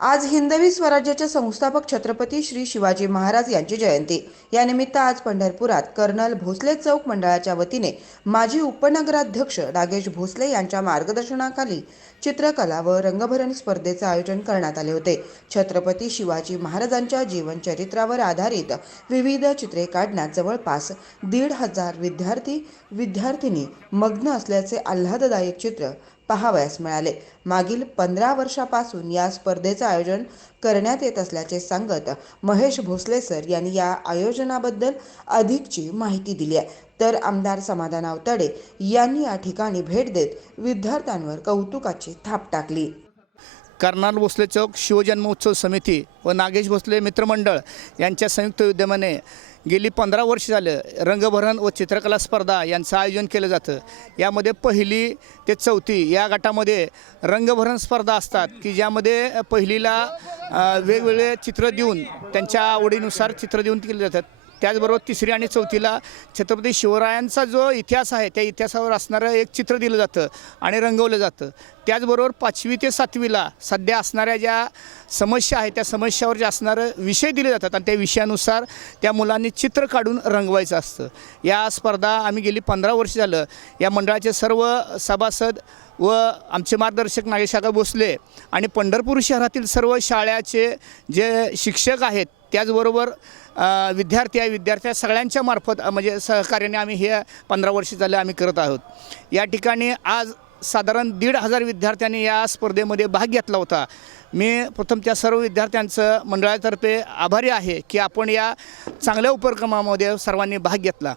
आज हिंदवी स्वराज्याचे संस्थापक छत्रपती श्री शिवाजी महाराज यांची जयंती. यानिमित्त आज पंढरपुरात कर्नल भोसले चौक मंडळाच्या वतीने माजी उपनगराध्यक्ष नागेश भोसले यांच्या मार्गदर्शनाखाली चित्रकला व रंगभरण स्पर्धेचे आयोजन करण्यात आले होते. छत्रपती शिवाजी महाराजांच्या जीवनचरित्रावर आधारित विविध चित्रे काढण्यात जवळपास दीड हजार विद्यार्थी विद्यार्थिनी मग्न असल्याचे आल्हाददायक चित्र पाहावयास मिळाले. मागील पंधरा वर्षापासून या स्पर्धेचं आयोजन करण्यात येत असल्याचे सांगत महेश भोसले सर यांनी या आयोजनाबद्दल अधिकची माहिती दिली आहे. तर आमदार समाधान अवतडे यांनी या ठिकाणी भेट देत विद्यार्थ्यांवर कौतुकाची थाप टाकली. कर्नाल भोसले चौक शिवजन्मोत्सव समिती व नागेश भोसले मित्रमंडळ यांच्या संयुक्त विद्यमाने गेली पंधरा वर्ष झालं रंगभरण व चित्रकला स्पर्धा यांचं आयोजन केलं जातं. यामध्ये पहिली ते चौथी या गटामध्ये रंगभरण स्पर्धा असतात की ज्यामध्ये पहिलीला वेगवेगळे चित्र देऊन त्यांच्या आवडीनुसार चित्र देऊन केले जातात. त्याचबरोबर तिसरी आणि चौथीला छत्रपती शिवरायांचा जो इतिहास आहे त्या इतिहासावर असणारं एक चित्र दिलं जातं आणि रंगवलं जातं. त्याचबरोबर पाचवी ते सातवीला सध्या असणाऱ्या ज्या समस्या आहेत त्या समस्यावर जे असणारं विषय दिले जातात आणि त्या विषयानुसार त्या मुलांनी चित्र काढून रंगवायचं असतं. या स्पर्धा आम्ही गेली पंधरा वर्ष झालं. या मंडळाचे सर्व सभासद व आमचे मार्गदर्शक नागेशाखा भोसले आणि पंढरपूर शहरातील सर्व शाळेचे जे शिक्षक आहेत त्याचबरोबर विद्यार्थी आहे विद्यार्थ्या सगळ्यांच्या मार्फत म्हणजे सहकार्याने आम्ही हे पंधरा वर्ष झाले आम्ही करत आहोत. या ठिकाणी आज साधारण दीड हजार विद्यार्थ्यांनी या स्पर्धेमध्ये भाग घेतला होता. मी प्रथम त्या सर्व विद्यार्थ्यांचं मंडळातर्फे आभारी आहे की आपण या चांगल्या उपक्रमामध्ये सर्वांनी भाग घेतला.